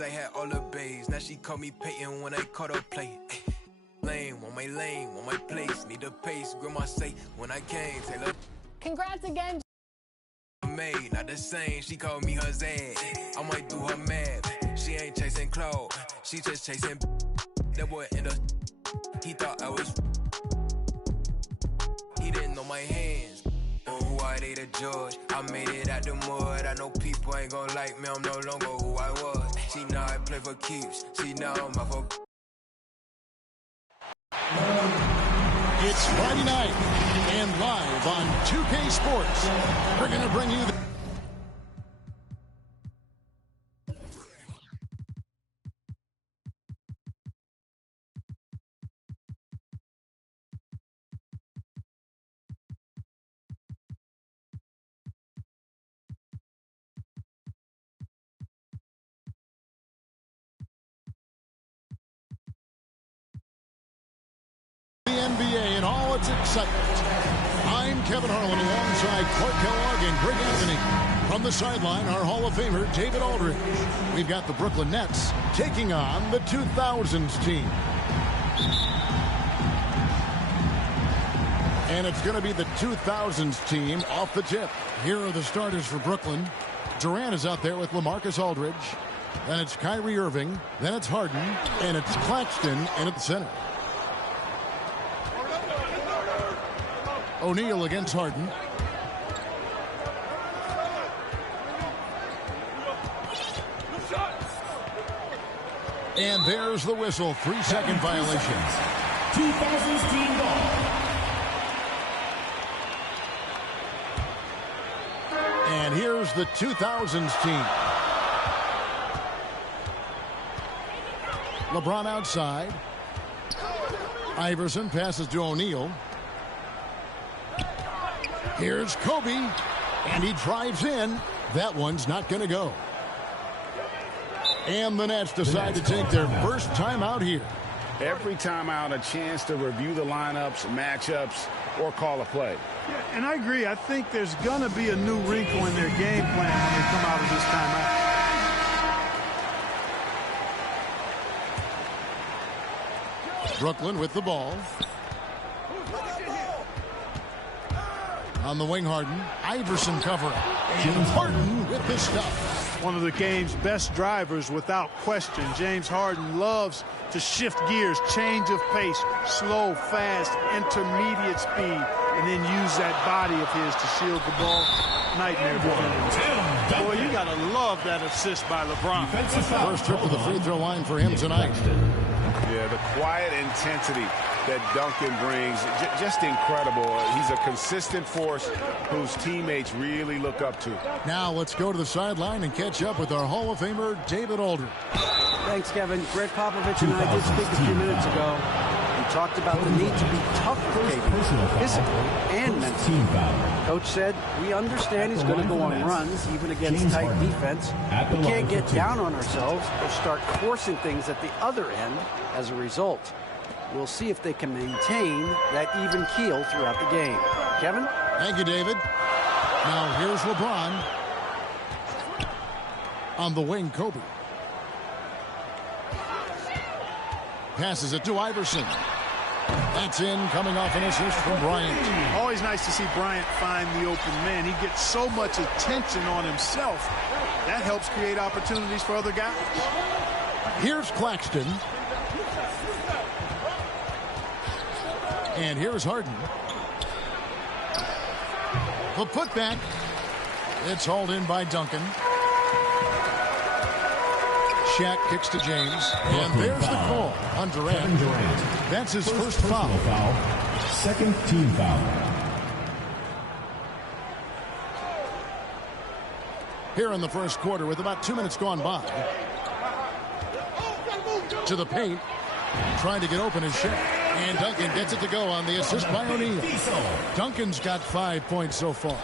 I had all the bays, now she call me Peyton when I caught her play. Lane, want my place, need a pace, grandma say when I came, Taylor. Congrats again. Made, not the same, she called me her Zed. I might do her mad, she ain't chasing clothes, she just chasing. That boy in the, he thought I was, he didn't know my hands. Who I they the judge, I made it out the mud. I know people ain't gon' like me, I'm no longer who I was. She know I play for keeps, she know I'm out for. It's Friday night and live on 2K Sports. We're gonna bring you NBA and all its excitement. I'm Kevin Harlan alongside Clark Kellogg and Greg Anthony. From the sideline, our Hall of Famer, David Aldridge. We've got the Brooklyn Nets taking on the 2000s team. And it's going to be the 2000s team off the tip. Here are the starters for Brooklyn. Durant is out there with LaMarcus Aldridge. Then it's Kyrie Irving. Then it's Harden. And it's Claxton in at the center. O'Neal against Harden. And there's the whistle. 3-second violation. 2000s team ball. And here's the 2000s team. LeBron outside. Iverson passes to O'Neal. Here's Kobe, and he drives in. That one's not going to go. And the Nets decide to take their first time out here. Every time out, a chance to review the lineups, matchups, or call a play. Yeah, and I agree. I think there's going to be a new wrinkle in their game plan when they come out of this timeout. Brooklyn with the ball. On the wing, Harden. Iverson covering. And Harden with the stuff. One of the game's best drivers without question. James Harden loves to shift gears, change of pace, slow, fast, intermediate speed, and then use that body of his to shield the ball. Nightmare defender. Boy, you got to love that assist by LeBron. First trip to the free throw line for him tonight. Yeah, the quiet intensity that Duncan brings, just incredible. He's a consistent force whose teammates really look up to. Now let's go to the sideline and catch up with our Hall of Famer, David Aldridge. Thanks, Kevin. Greg Popovich and I did speak a few minutes ago. We talked about the need to be tough to KD, physically and mentally. Coach said, we understand he's going to go on runs, even against tight defense. We can't get down on ourselves or start forcing things at the other end as a result. We'll see if they can maintain that even keel throughout the game. Kevin? Thank you, David. Now here's LeBron. On the wing, Kobe. Passes it to Iverson. That's in, coming off an assist from Bryant. Always nice to see Bryant find the open man. He gets so much attention on himself. That helps create opportunities for other guys. Here's Claxton. And here's Harden. The putback. It's hauled in by Duncan. Shaq kicks to James. And there's the call on Durant. That's his first foul. Second team foul. Here in the first quarter with about 2 minutes gone by. To the paint. Trying to get open is Shaq. And Duncan gets it to go on the assist by O'Neal. Duncan's got 5 points so far.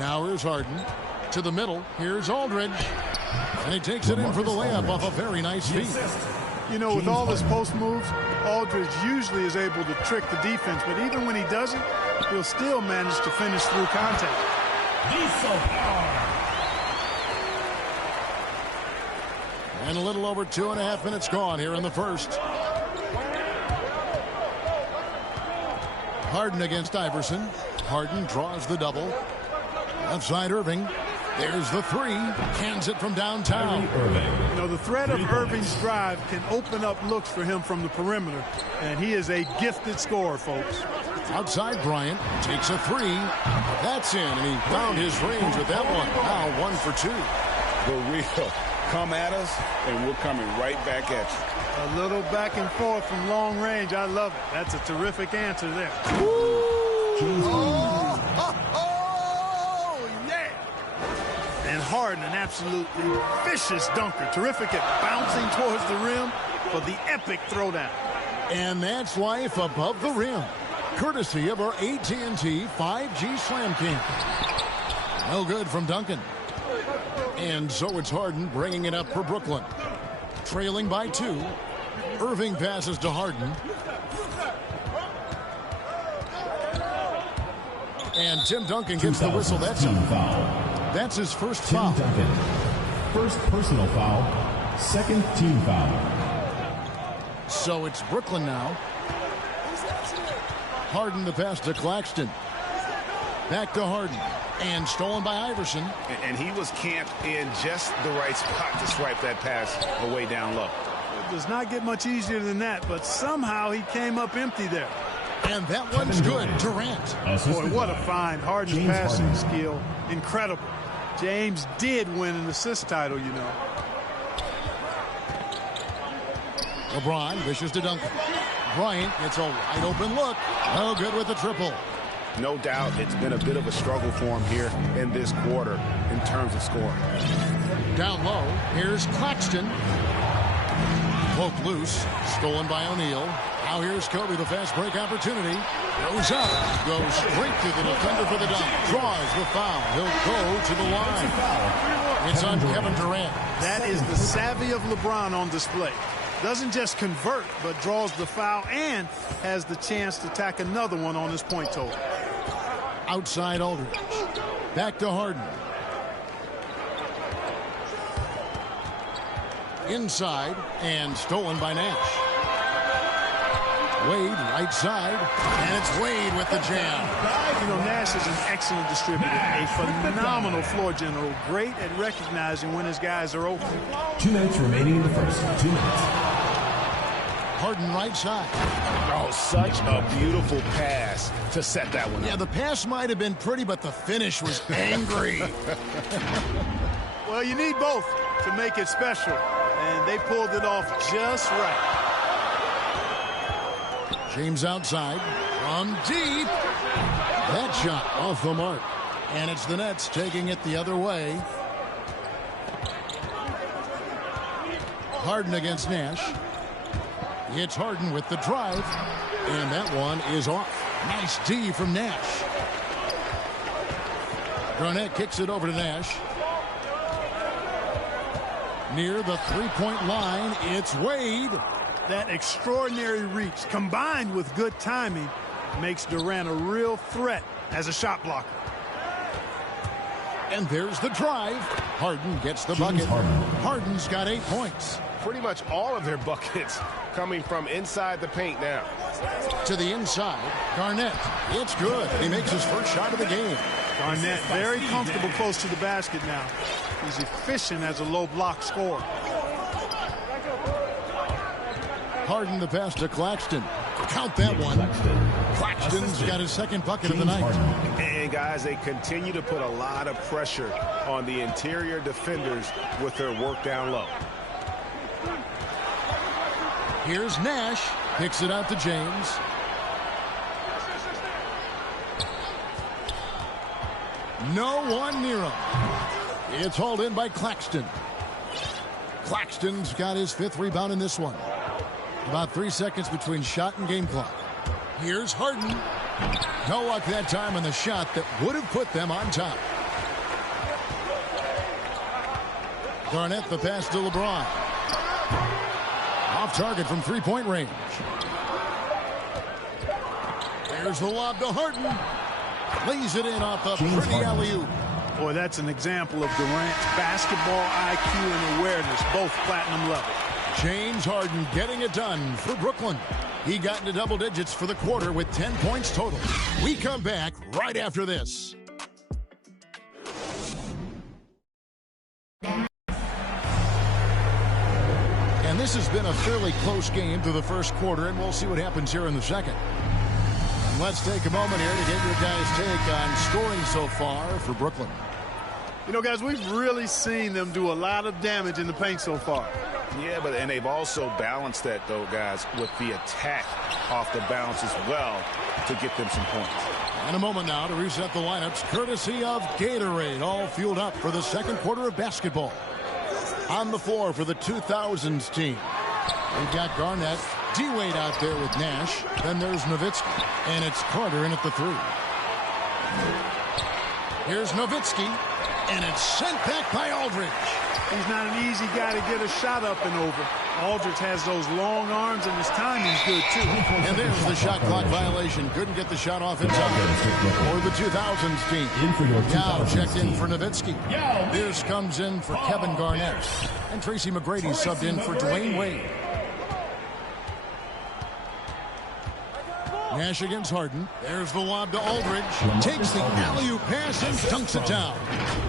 Now here's Harden. To the middle. Here's Aldridge. And he takes it in for the layup off a very nice feed. You know, with all his post moves, Aldridge usually is able to trick the defense. But even when he doesn't, he'll still manage to finish through contact. And a little over 2.5 minutes gone here in the first. Harden against Iverson. Harden draws the double. Outside Irving. There's the three. Cans it from downtown. You know, the threat of Irving's drive can open up looks for him from the perimeter. And he is a gifted scorer, folks. Outside Bryant takes a three. That's in, and he found his range with that one. Now 1 for 2. The real come at us, and we're coming right back at you. A little back and forth from long range. I love it. That's a terrific answer there. Yeah. And Harden, an absolutely vicious dunker. Terrific at bouncing towards the rim for the epic throwdown. And that's life above the rim. Courtesy of our AT&T 5G Slam Cam. No good from Duncan. And so it's Harden bringing it up for Brooklyn. Trailing by 2. Irving passes to Harden. And Tim Duncan gets the whistle. That's his first foul. Duncan. First personal foul. Second team foul. So it's Brooklyn now. Harden the pass to Claxton. Back to Harden. And stolen by Iverson. And he was camped in just the right spot to swipe that pass away down low. It does not get much easier than that, but somehow he came up empty there. And that one's good. Durant. Boy, what a find. Harden's passing skill. Incredible. James did win an assist title, you know. LeBron wishes to Duncan. Bryant gets a wide open look. No good with the triple. No doubt it's been a bit of a struggle for him here in this quarter in terms of scoring. Down low, here's Claxton. Poked loose, stolen by O'Neal. Now here's Kobe, the fast break opportunity. Goes up, goes straight to the defender for the dunk. Draws the foul. He'll go to the line. It's on Kevin Durant. That is the savvy of LeBron on display. Doesn't just convert, but draws the foul and has the chance to tack another one on his point total. Outside Aldridge. Back to Harden. Inside and stolen by Nash. Wade right side, and it's Wade with the jam. You know, Nash is an excellent distributor, a phenomenal floor general, great at recognizing when his guys are open. 2 minutes remaining in the first. 2 minutes. Harden right side. Oh, such a beautiful pass to set that one up. Yeah, the pass might have been pretty, but the finish was angry. Well, you need both to make it special, and they pulled it off just right. James outside from deep. That shot off the mark. And it's the Nets taking it the other way. Harden against Nash. It's Harden with the drive. And that one is off. Nice D from Nash. Garnett kicks it over to Nash. Near the three-point line, it's Wade. That extraordinary reach combined with good timing makes Durant a real threat as a shot blocker. And there's the drive. Harden gets the bucket. Harden's got 8 points. Pretty much all of their buckets coming from inside the paint now. To the inside, Garnett. It's good. He makes his first shot of the game. Garnett very comfortable close to the basket now. He's efficient as a low block scorer. Harden the pass to Claxton. Count that one. Claxton's got his second bucket of the night. And guys, they continue to put a lot of pressure on the interior defenders with their work down low. Here's Nash. Picks it out to James. No one near him. It's hauled in by Claxton. Claxton's got his 5th rebound in this one. About 3 seconds between shot and game clock. Here's Harden. No luck that time on the shot that would have put them on top. Garnett the pass to LeBron. Off target from three-point range. There's the lob to Harden. Lays it in off the pretty alley-oop. Boy, that's an example of Durant's basketball IQ and awareness, both platinum level. James Harden getting it done for Brooklyn. He got into double digits for the quarter with 10 points total. We come back right after this. And this has been a fairly close game through the first quarter, and we'll see what happens here in the second. And let's take a moment here to get your guys' take on scoring so far for Brooklyn. You know, guys, we've really seen them do a lot of damage in the paint so far. Yeah, and they've also balanced that, though, guys, with the attack off the bounce as well to get them some points. In a moment now to reset the lineups, courtesy of Gatorade, all fueled up for the second quarter of basketball. On the floor for the 2000s team, we've got Garnett, D-Wade out there with Nash. Then there's Nowitzki, and it's Carter in at the 3. Here's Nowitzki, and it's sent back by Aldridge. He's not an easy guy to get a shot up and over. Aldridge has those long arms, and his timing's good, too. And there's the shot clock violation. Couldn't get the shot off in time. Or the 2000s team. Yao checked in for Nowitzki. Pierce comes in for Kevin Garnett. And Tracy McGrady subbed in for Dwayne Wade. Nash against Harden. There's the lob to Aldridge. Takes the alley-oop pass and dunks it down.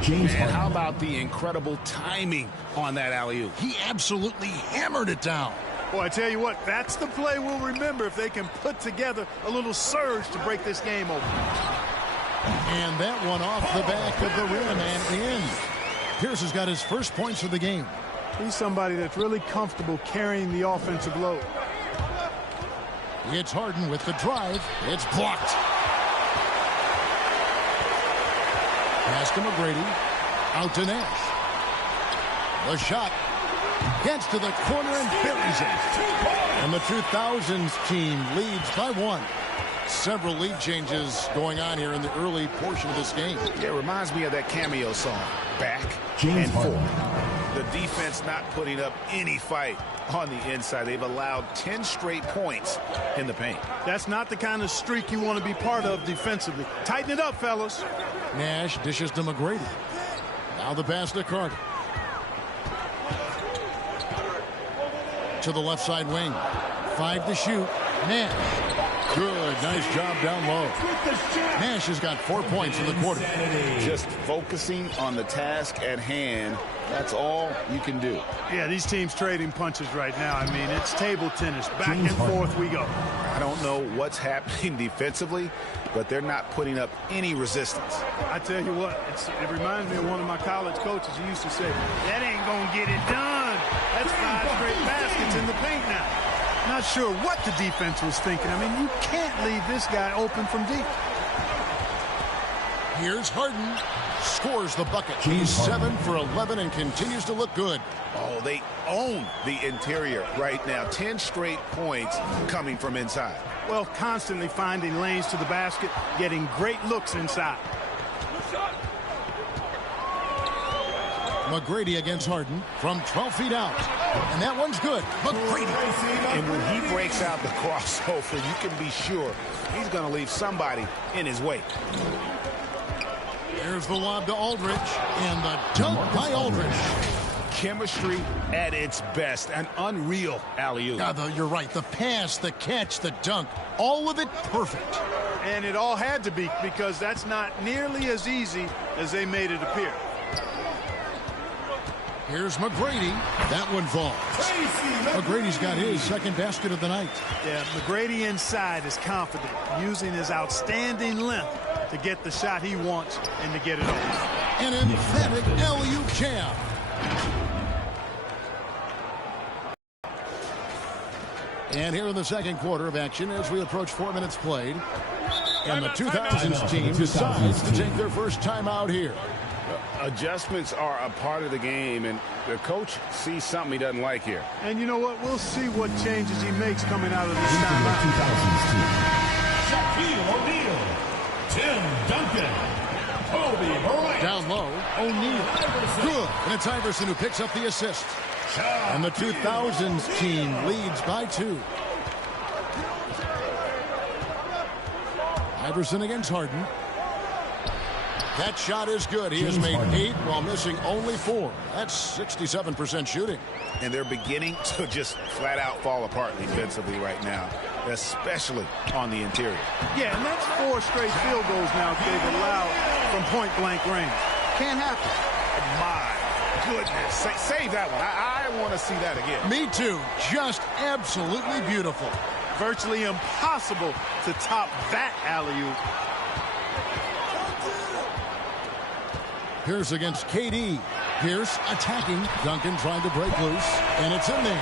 And how about the incredible timing on that alley-oop? He absolutely hammered it down. Boy, I tell you what, that's the play we'll remember if they can put together a little surge to break this game open. And that one off the back of the rim and in. Pierce has got his first points of the game. He's somebody that's really comfortable carrying the offensive load. It's Harden with the drive. It's blocked. Pass to McGrady. Out to Nash. The shot gets to the corner and buries it. And the 2000s team leads by 1. Several lead changes going on here in the early portion of this game. Yeah, it reminds me of that cameo song, Back James and Forth. Harden. The defense not putting up any fight on the inside. They've allowed 10 straight points in the paint. That's not the kind of streak you want to be part of defensively. Tighten it up, fellas. Nash dishes to McGrady. Now the pass to Carter. To the left side wing. 5 to shoot. Nash. Good. Nice job down low. Nash has got 4 points in the quarter. Just focusing on the task at hand. That's all you can do. Yeah, these teams trading punches right now. I mean, it's table tennis. Back and forth we go. I don't know what's happening defensively, but they're not putting up any resistance. I tell you what, it reminds me of one of my college coaches. He used to say, that ain't going to get it done. That's 5 straight baskets in the paint now. Not sure what the defense was thinking. I mean, you can't leave this guy open from deep. Here's Harden. Scores the bucket. He's 7 for 11 and continues to look good. Oh, they own the interior right now. 10 straight points coming from inside. Well, constantly finding lanes to the basket, getting great looks inside. McGrady against Harden from 12 feet out. And that one's good. McGrady. And when he breaks out the crossover, you can be sure he's going to leave somebody in his way. There's the lob to Aldridge. And the dunk by Aldridge. Chemistry at its best. An unreal alley-oop. You're right. The pass, the catch, the dunk. All of it perfect. And it all had to be, because that's not nearly as easy as they made it appear. Here's McGrady. That one falls. McGrady's got his second basket of the night. Yeah, McGrady inside is confident, using his outstanding length to get the shot he wants and to get it over. An emphatic alley-oop jam. And here in the second quarter of action as we approach 4 minutes played. And the 2000s team decides to take their first timeout here. Adjustments are a part of the game, and the coach sees something he doesn't like here. And you know what? We'll see what changes he makes coming out of this timeout. Shaquille O'Neal, Tim Duncan, Kobe Bryant. Down low, O'Neal. Good. And it's Iverson who picks up the assist. And the 2000s team leads by 2. Iverson against Harden. That shot is good. He has made 8 while missing only 4. That's 67% shooting. And they're beginning to just flat out fall apart defensively right now, especially on the interior. Yeah, and that's 4 straight field goals now they've allowed from point-blank range. Can't happen. My goodness. Save that one. I want to see that again. Me too. Just absolutely beautiful. Virtually impossible to top that alley-oop. Pierce against KD. Pierce attacking. Duncan trying to break loose. And it's in there.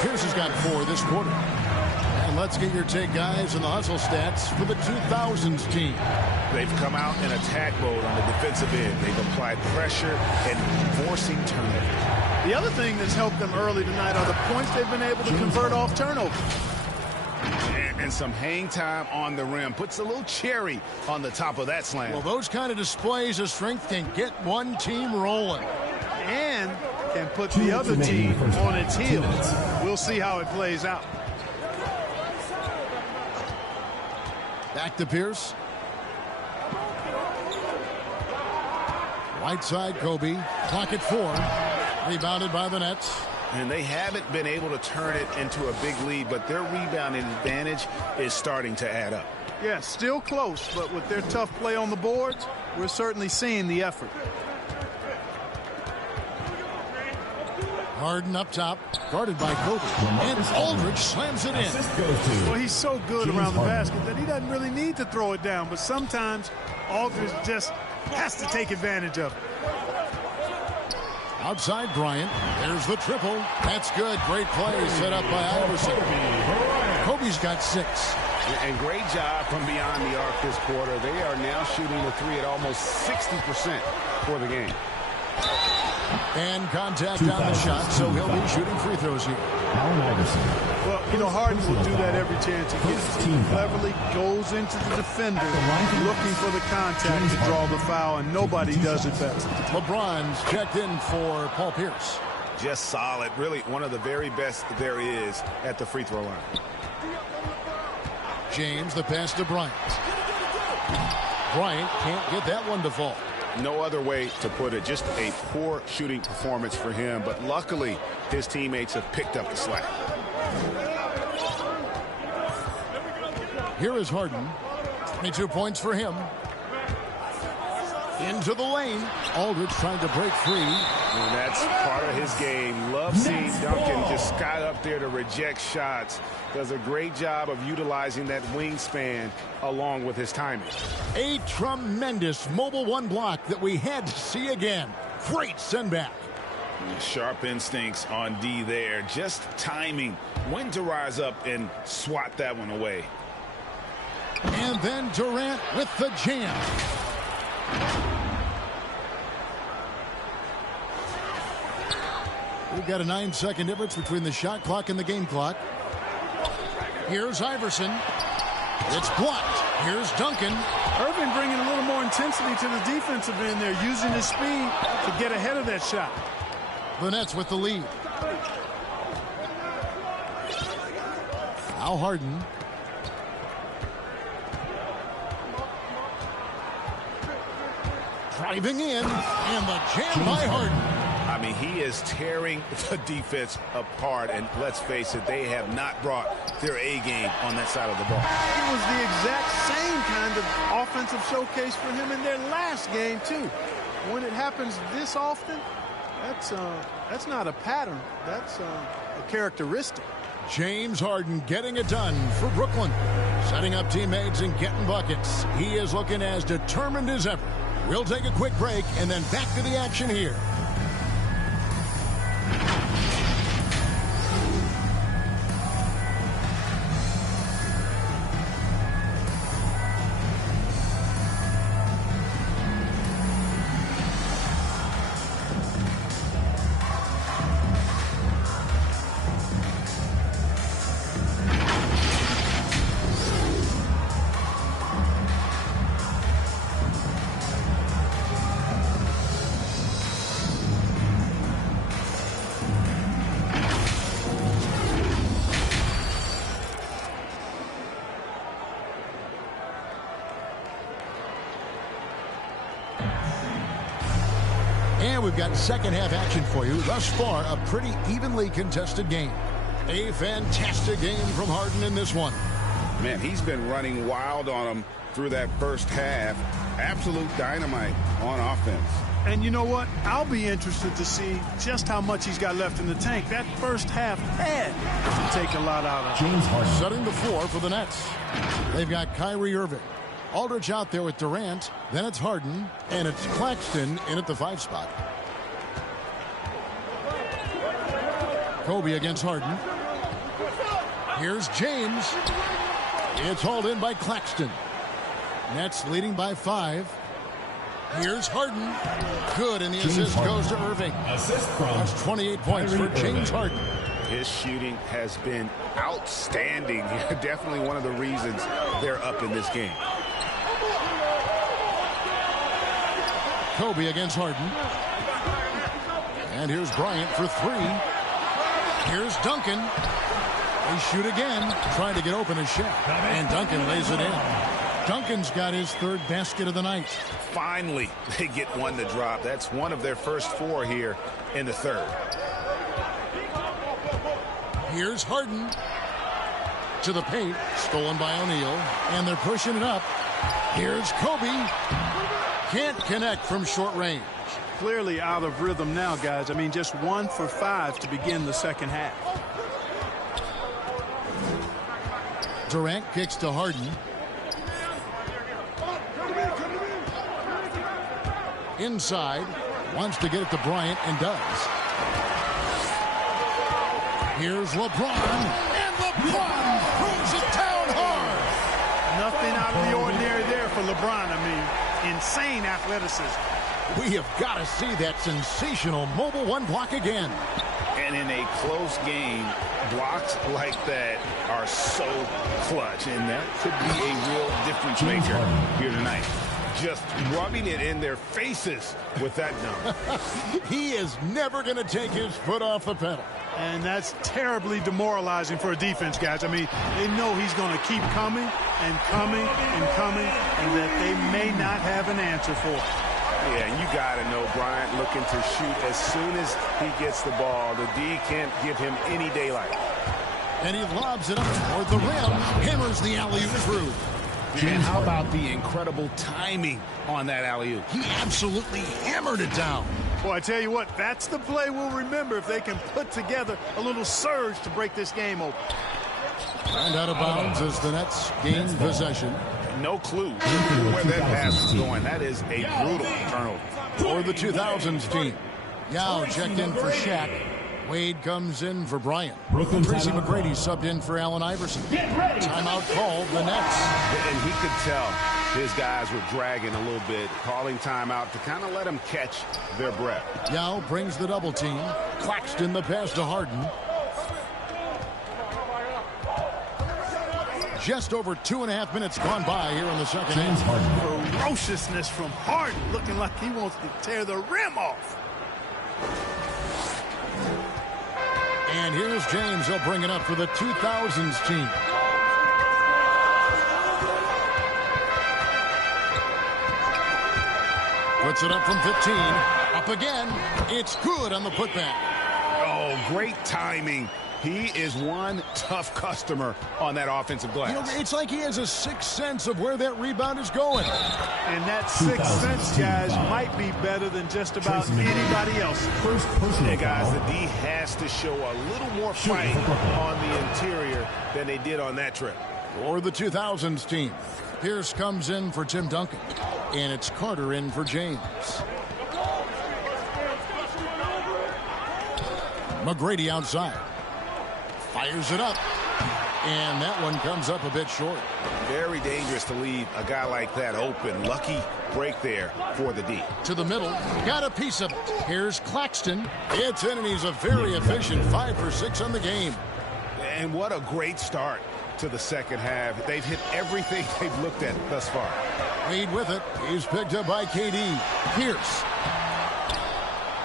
Pierce has got 4 this quarter. And let's get your take, guys, on the hustle stats for the 2000s team. They've come out in attack mode on the defensive end. They've applied pressure and forcing turnover. The other thing that's helped them early tonight are the points they've been able to convert off turnover. And some hang time on the rim. Puts a little cherry on the top of that slam. Well, those kind of displays of strength can get one team rolling. And can put the other team on its heels. We'll see how it plays out. Back to Pierce. Right side, Kobe. Clock at 4. Rebounded by the Nets. And they haven't been able to turn it into a big lead, but their rebounding advantage is starting to add up. Yeah, still close, but with their tough play on the boards, we're certainly seeing the effort. Harden up top, guarded by Kobe. And Aldridge slams it in. Well, he's so good around the basket that he doesn't really need to throw it down, but sometimes Aldridge just has to take advantage of it. Outside Bryant. There's the triple. That's good. Great play set up by Iverson. Kobe's got 6. And great job from beyond the arc this quarter. They are now shooting the 3 at almost 60% for the game. And contact on the shot, so he'll be shooting free throws here. Well, you know, Harden will do that every chance he gets. He cleverly goes into the defender looking for the contact to draw the foul, and nobody does it better. LeBron's checked in for Paul Pierce. Just solid. Really one of the very best there is at the free throw line. James, the pass to Bryant. Bryant can't get that one to fall. No other way to put it. Just a poor shooting performance for him. But luckily, his teammates have picked up the slack. Here is Harden. 22 points for him. Into the lane. Aldridge trying to break free. And that's part of his game. Love seeing Duncan just sky up there to reject shots. Does a great job of utilizing that wingspan along with his timing. A tremendous mobile 1 block that we had to see again. Great send back. Sharp instincts on D there. Just timing when to rise up and swat that one away. And then Durant with the jam. We've got a 9-second difference between the shot clock and the game clock. Here's Iverson. It's blocked. Here's Duncan. Irving bringing a little more intensity to the defensive end there, using his speed to get ahead of that shot. The Nets with the lead. Now Harden. Driving in, and the jam by Harden. I mean, he is tearing the defense apart, and let's face it, they have not brought their A game on that side of the ball. It was the exact same kind of offensive showcase for him in their last game, too. When it happens this often, that's not a pattern. That's a characteristic. James Harden getting it done for Brooklyn. Setting up teammates and getting buckets. He is looking as determined as ever. We'll take a quick break and then back to the action here. And we've got second half action for you. Thus far, a pretty evenly contested game. A fantastic game from Harden in this one. Man, he's been running wild on him through that first half. Absolute dynamite on offense. And you know what? I'll be interested to see just how much he's got left in the tank. That first half had to take a lot out of him. James Harden setting the floor for the Nets. They've got Kyrie Irving. Aldridge out there with Durant. Then it's Harden. And it's Claxton in at the 5 spot. Kobe against Harden. Here's James. It's hauled in by Claxton. Nets leading by 5. Here's Harden. Good, and the assist goes to Irving. That's 28 points for James Harden. His shooting has been outstanding. Definitely one of the reasons they're up in this game. Kobe against Harden. And here's Bryant for 3. Here's Duncan. They shoot again, trying to get open a shot. And Duncan lays it in. Duncan's got his 3rd basket of the night. Finally, they get one to drop. That's one of their first 4 here in the 3rd. Here's Harden. To the paint. Stolen by O'Neal. And they're pushing it up. Here's Kobe. Can't connect from short range. Clearly out of rhythm now, guys. I mean, just 1 for 5 to begin the second half. Durant kicks to Harden. Inside. Wants to get it to Bryant and does. Here's LeBron. And LeBron throws it down hard. Nothing out of the ordinary there for LeBron. I mean, insane athleticism. We have got to see that sensational mobile 1 block again. And in a close game, blocks like that are so clutch, and that could be a real difference maker here tonight. Just rubbing it in their faces with that dunk. He is never going to take his foot off the pedal. And that's terribly demoralizing for a defense, guys. I mean, they know he's going to keep coming and coming and coming, and that they may not have an answer for it. Yeah, and you got to know Bryant looking to shoot as soon as he gets the ball. The D can't give him any daylight. And he lobs it up toward the rim. Hammers the alley-oop through. And how about the incredible timing on that alley-oop? He absolutely hammered it down. Boy, I tell you what, that's the play we'll remember if they can put together a little surge to break this game open. And out of bounds as the Nets gain possession. No clue where that pass is going. That is a brutal turnover. For the 2000s team. Yao checked in for Shaq. Wade comes in for Bryant. Tracy McGrady subbed in for Allen Iverson. Timeout called the Nets. And he could tell his guys were dragging a little bit, calling timeout to kind of let them catch their breath. Yao brings the double team. Claxton the pass to Harden. Just over 2.5 minutes gone by here in the second half. Ferociousness from Harden, looking like he wants to tear the rim off. And here's James. He'll bring it up for the 2000s team. Puts it up from 15. Up again. It's good on the putback. Oh, great timing. He is one tough customer on that offensive glass. You know, it's like he has a sixth sense of where that rebound is going. And that sixth sense, guys, might be better than just about anybody else. Hey, guys, the D has to show a little more fight on the interior than they did on that trip. For the 2000s team, Pierce comes in for Tim Duncan. And it's Carter in for James. McGrady outside. Fires it up. And that one comes up a bit short. Very dangerous to leave a guy like that open. Lucky break there for the D. To the middle. Got a piece of it. Here's Claxton. It's in, and he's a very efficient 5 for 6 on the game. And what a great start to the second half. They've hit everything they've looked at thus far. Wade with it. He's picked up by KD. Pierce.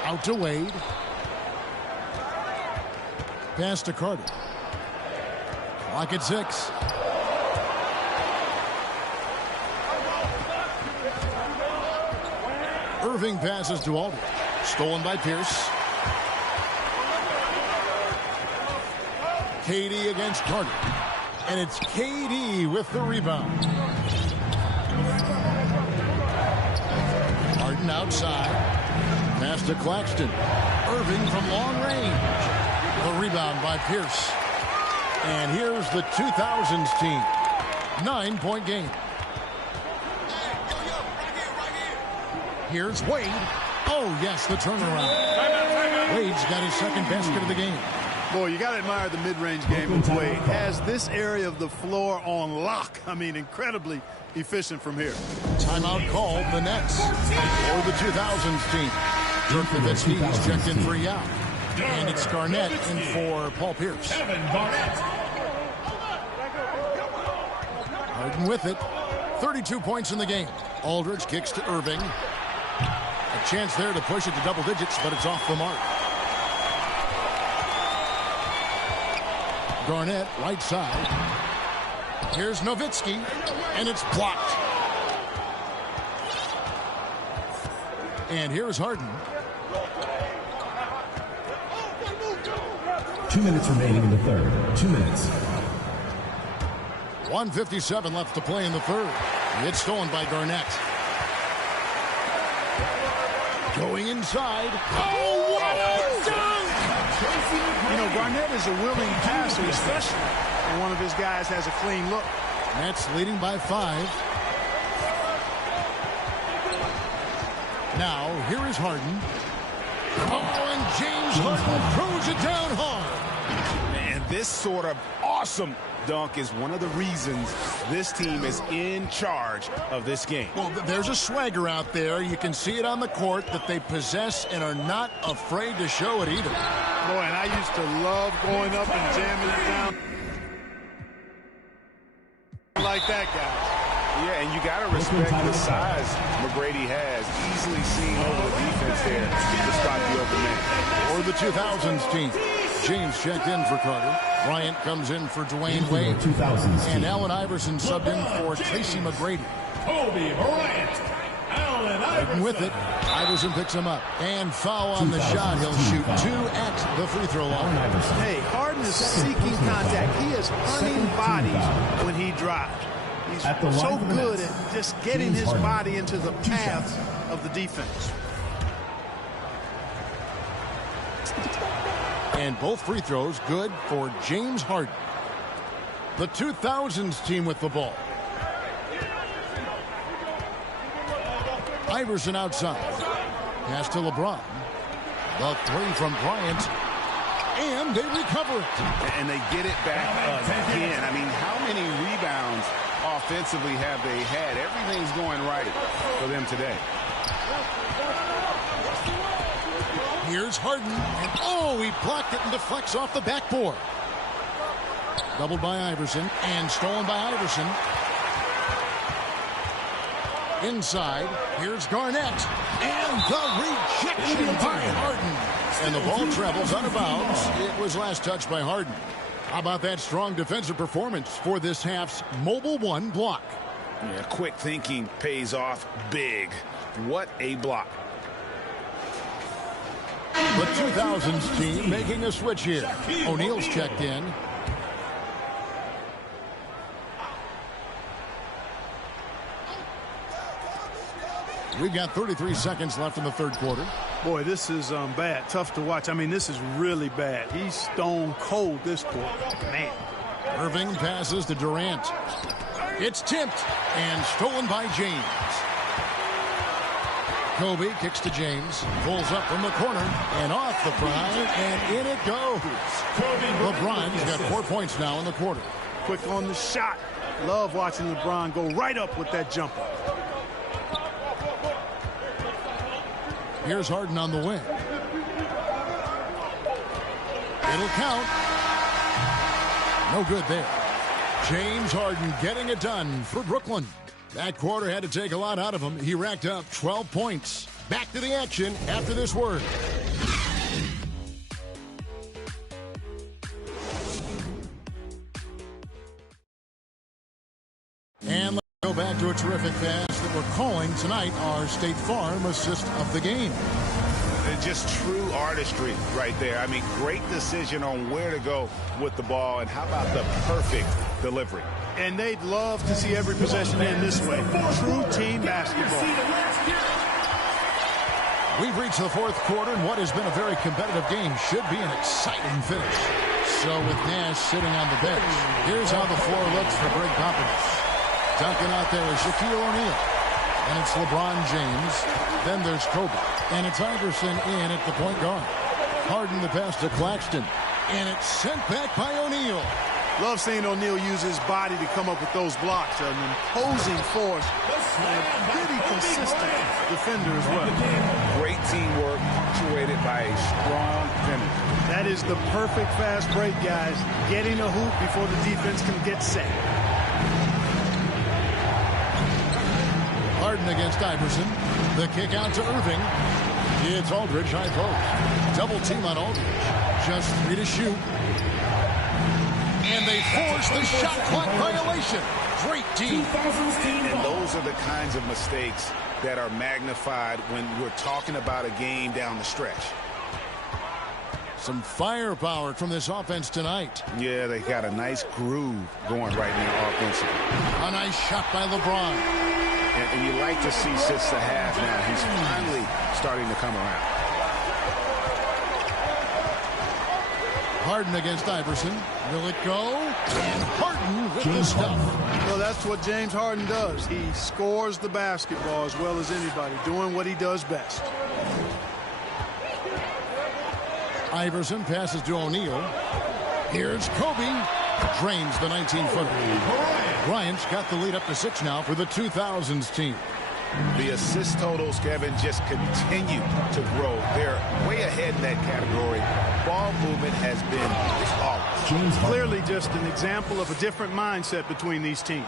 Out to Wade. Pass to Carter. Clock at 6. Irving passes to Aldridge. Stolen by Pierce. KD against Carter. And it's KD with the rebound. Harden outside. Pass to Claxton. Irving from long range. The rebound by Pierce. And here's the 2000s team. 9-point game. Here's Wade. Oh, yes, the turnaround. Wade's got his second basket of the game. Boy, you got to admire the mid-range game of Wade. Has this area of the floor on lock. I mean, incredibly efficient from here. Timeout called the Nets for the 2000s team. Dirk Nowitzki is checked in for Yao. And it's Garnett in for Paul Pierce. Harden with it. 32 points in the game. Aldridge kicks to Irving. A chance there to push it to double digits, but it's off the mark. Garnett, right side. Here's Nowitzki, and it's blocked. And here's Harden. 2 minutes remaining in the third. 2 minutes. 1:57 left to play in the third. It's stolen by Garnett. Going inside. Oh, what a dunk! You know, Garnett is a willing passer, especially when one of his guys has a clean look. Nets leading by 5. Now, here is Harden. Oh, and James Harden throws it down hard. Man, this sort of awesome dunk is one of the reasons this team is in charge of this game. Well, there's a swagger out there. You can see it on the court that they possess and are not afraid to show it either. Boy, and I used to love going up and jamming it down like that guy. Yeah, and you got to respect the size McGrady has. Easily seen over the defense there to spot the open man. For the 2000s team, James checked in for Carter. Bryant comes in for Dwayne Wade. And Allen Iverson subbed in for Tracy McGrady. Kobe Bryant. Allen Iverson. With it, Iverson picks him up. And foul on the shot. He'll shoot 2 at the free throw line. Hey, Harden is seeking contact. He is hunting bodies when he drives. He's so good at just getting his body into the path of the defense. And both free throws good for James Harden. The 2000s team with the ball. Iverson outside. Pass to LeBron. The 3 from Bryant. And they recover it. And they get it back again. I mean, how many rebounds offensively have they had? Everything's going right for them today. Here's Harden, and oh, he blocked it and deflects off the backboard. Doubled by Iverson, and stolen by Iverson. Inside, here's Garnett, and the rejection by Harden. And the ball travels out of bounds. It was last touched by Harden. How about that strong defensive performance for this half's Mobile One block? Yeah, quick thinking pays off big. What a block. The 2000s team making a switch here. O'Neal's checked in. We've got 33 seconds left in the third quarter. Boy, this is bad. Tough to watch. I mean, this is really bad. He's stone cold this quarter. Man. Irving passes to Durant. It's tipped and stolen by James. Kobe kicks to James, pulls up from the corner, and off the prime, and in it goes. LeBron's got 4 points now in the quarter. Quick on the shot. Love watching LeBron go right up with that jumper. Here's Harden on the wing. It'll count. No good there. James Harden getting it done for Brooklyn. That quarter had to take a lot out of him. He racked up 12 points. Back to the action after this word. And let's go back to a terrific pass that we're calling tonight our State Farm assist of the game. Just true artistry right there. I mean, great decision on where to go with the ball, and how about the perfect delivery. And they'd love to see every possession in this way. True team basketball. We've reached the fourth quarter, and what has been a very competitive game should be an exciting finish. So with Nash sitting on the bench, here's how the floor looks for Greg Popovich. Duncan out there is Shaquille O'Neal. And it's LeBron James. Then there's Kobe. And it's Iverson in at the point guard. Harden the pass to Claxton. And it's sent back by O'Neal. Love seeing O'Neal use his body to come up with those blocks. An imposing force. And a pretty consistent defender as well. Great teamwork, punctuated by a strong finish. That is the perfect fast break, guys. Getting a hoop before the defense can get set. Harden against Iverson. The kick out to Irving. It's Aldridge high post. Double team on Aldridge. Just 3 to shoot. And they force the shot clock violation. Great team. And those are the kinds of mistakes that are magnified when we're talking about a game down the stretch. Some firepower from this offense tonight. Yeah, they got a nice groove going right now offensively. A nice shot by LeBron. And you like to see since the half now, he's finally starting to come around. Harden against Iverson. Will it go? And Harden with the stuff. Well, that's what James Harden does. He scores the basketball as well as anybody, doing what he does best. Iverson passes to O'Neal. Here's Kobe. Drains the 19-footer. Bryant's got the lead up to 6 now for the 2000s team. The assist totals, Kevin, just continue to grow. They're way ahead in that category. Ball movement has been flawless. Clearly just an example of a different mindset between these teams.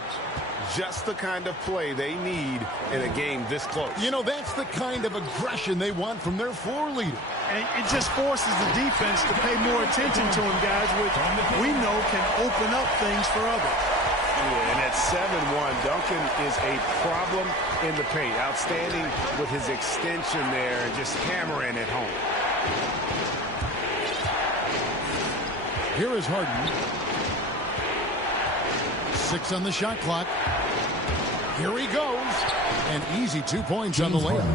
Just the kind of play they need in a game this close. You know, that's the kind of aggression they want from their floor leader. And it just forces the defense to pay more attention to him, guys, which we know can open up things for others. Yeah, and at 7-1, Duncan is a problem in the paint. Outstanding with his extension there and just hammering it home. Here is Harden. 6 on the shot clock. Here he goes. An easy 2 points on the layup.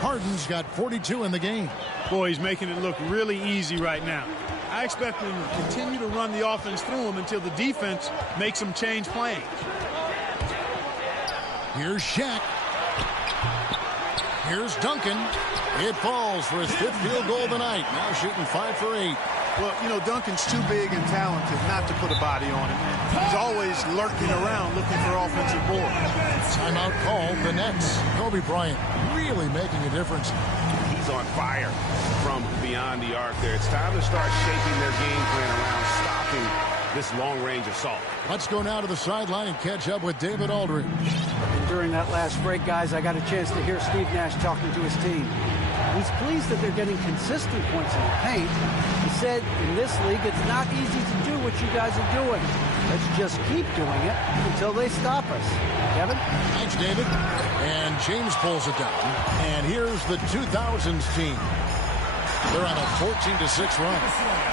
Harden's got 42 in the game. Boy, he's making it look really easy right now. I expect him to continue to run the offense through him until the defense makes him change plans. Here's Shaq. Here's Duncan. It falls for his 5th field goal of the night. Now shooting 5 for 8. Well, you know, Duncan's too big and talented not to put a body on him. He's always lurking around looking for offensive board. Timeout called the Nets. Kobe Bryant really making a difference. He's on fire from beyond the arc there. It's time to start shaping their game plan around stopping this long-range assault. Let's go now to the sideline and catch up with David Aldridge. And during that last break, guys, I got a chance to hear Steve Nash talking to his team. He's pleased that they're getting consistent points in the paint. He said, in this league, it's not easy to do what you guys are doing. Let's just keep doing it until they stop us. Kevin? Thanks, David. And James pulls it down. And here's the 2000s team. They're on a 14-6 run.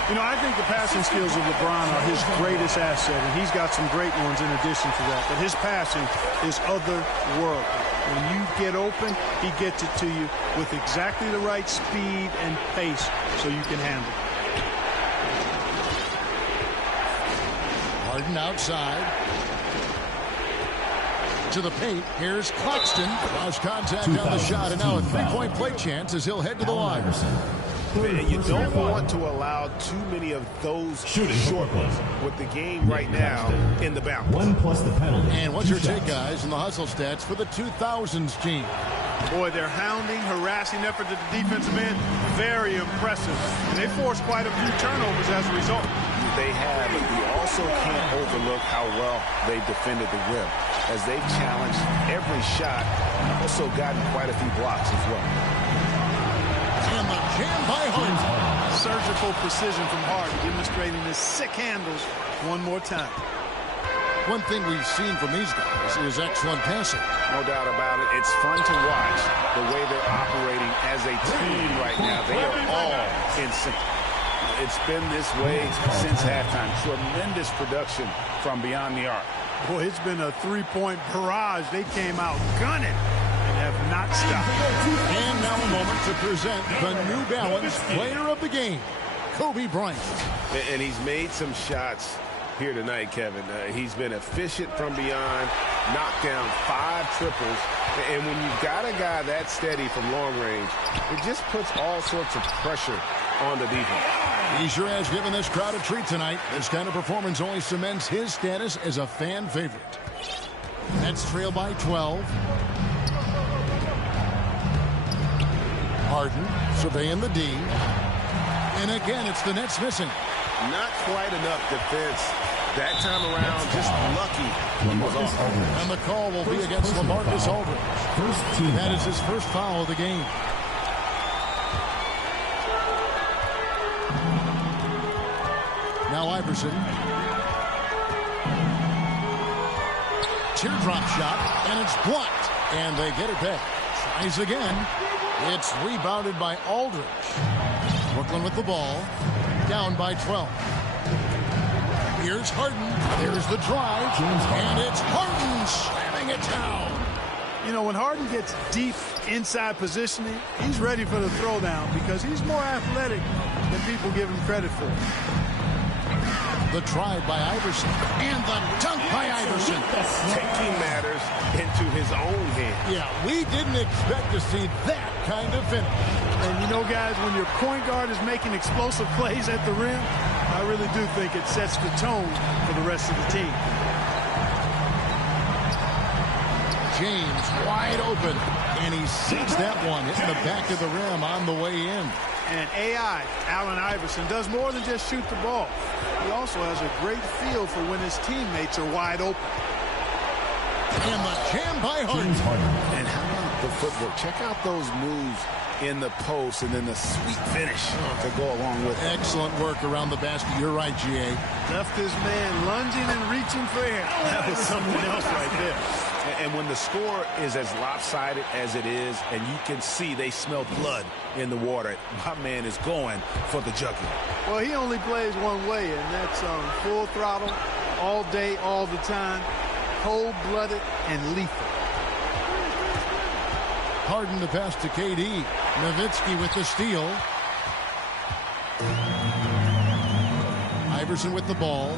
You know, I think the passing skills of LeBron are his greatest asset, and he's got some great ones in addition to that. But his passing is otherworldly. When you get open, he gets it to you with exactly the right speed and pace so you can handle it. Harden outside. To the paint. Here's Claxton. Cross contact on the shot, and now a 3-point play chance as he'll head to the line. And you don't want to allow too many of those short ones with the game right now in the balance. 1 plus the penalty. And what's your take, guys, in the hustle stats for the 2000s team? Boy, their hounding, harassing effort at the defensive end, very impressive. And they forced quite a few turnovers as a result. They have, but you also can't overlook how well they defended the rim as they've challenged every shot, also gotten quite a few blocks as well. And the jam by Harden. Surgical precision from Harden, demonstrating his sick handles one more time. One thing we've seen from these guys is excellent passing. No doubt about it. It's fun to watch the way they're operating as a team right now. They are all in sync. It's been this way since halftime. Tremendous production from beyond the arc. Boy, it's been a three-point barrage. They came out gunning and have not stopped. And now a moment to present the New Balance Player of the Game, Kobe Bryant. And he's made some shots here tonight, Kevin. He's been efficient from beyond, knocked down 5 triples. And when you've got a guy that steady from long range, it just puts all sorts of pressure on the defense. He sure has given this crowd a treat tonight. This kind of performance only cements his status as a fan favorite. Nets trail by 12. Harden surveying the D. And again, it's the Nets missing. Not quite enough defense that time around. Just lucky he was off. And the call will be against LaMarcus Aldridge. That is his first foul of the game. Now Iverson. Teardrop shot, and it's blocked. And they get it back. Tries again. It's rebounded by Aldridge. Brooklyn with the ball. Down by 12. Here's Harden. There's the drive. And it's Harden slamming it down. You know, when Harden gets deep inside positioning, he's ready for the throwdown because he's more athletic than people give him credit for. The drive by Iverson. And the dunk by Iverson. Taking matters into his own hand. Yeah, we didn't expect to see that kind of finish. And you know, guys, when your point guard is making explosive plays at the rim, I really do think it sets the tone for the rest of the team. James wide open, and he sees that one hitting the back of the rim on the way in. And AI, Allen Iverson, does more than just shoot the ball. He also has a great feel for when his teammates are wide open. And the jam by Harden. And how about the footwork? Check out those moves in the post and then the sweet finish to go along with it. Excellent work around the basket. You're right, G.A. Left his man lunging and reaching for air. That was something else right there. And when the score is as lopsided as it is, and you can see they smell blood in the water, my man is going for the jugular. Well, he only plays one way, and that's full throttle, all day, all the time, cold-blooded and lethal. Harden the pass to KD. Nowitzki with the steal. Iverson with the ball.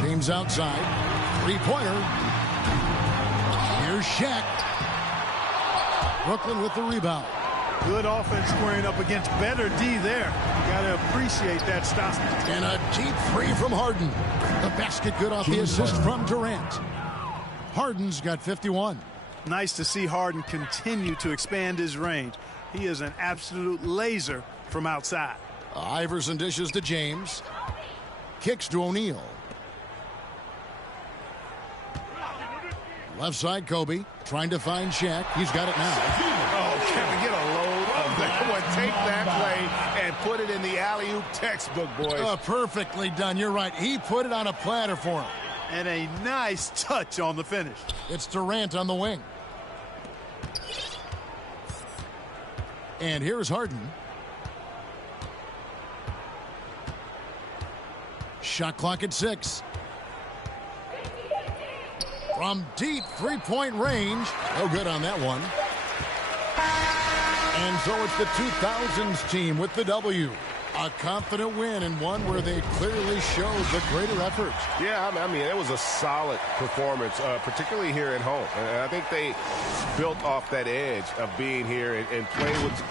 James outside. Three-pointer. Here's Shaq. Brooklyn with the rebound. Good offense squaring up against better D there. You got to appreciate that stop. And a deep three from Harden. The basket good off the assist from Durant. Harden's got 51. Nice to see Harden continue to expand his range. He is an absolute laser from outside. Iverson dishes to James. Kicks to O'Neal. Left side, Kobe trying to find Shaq. He's got it now. Oh, Kevin, get a load of that one. Take that play and put it in the alley-oop textbook, boys. Perfectly done. You're right. He put it on a platter for him. And a nice touch on the finish. It's Durant on the wing. And here's Harden. Shot clock at 6. From deep three-point range. No good on that one. And so it's the 2000s team with the W. A confident win and one where they clearly showed the greater effort. Yeah, I mean, it was a solid performance, particularly here at home. And I think they built off that edge of being here and playing with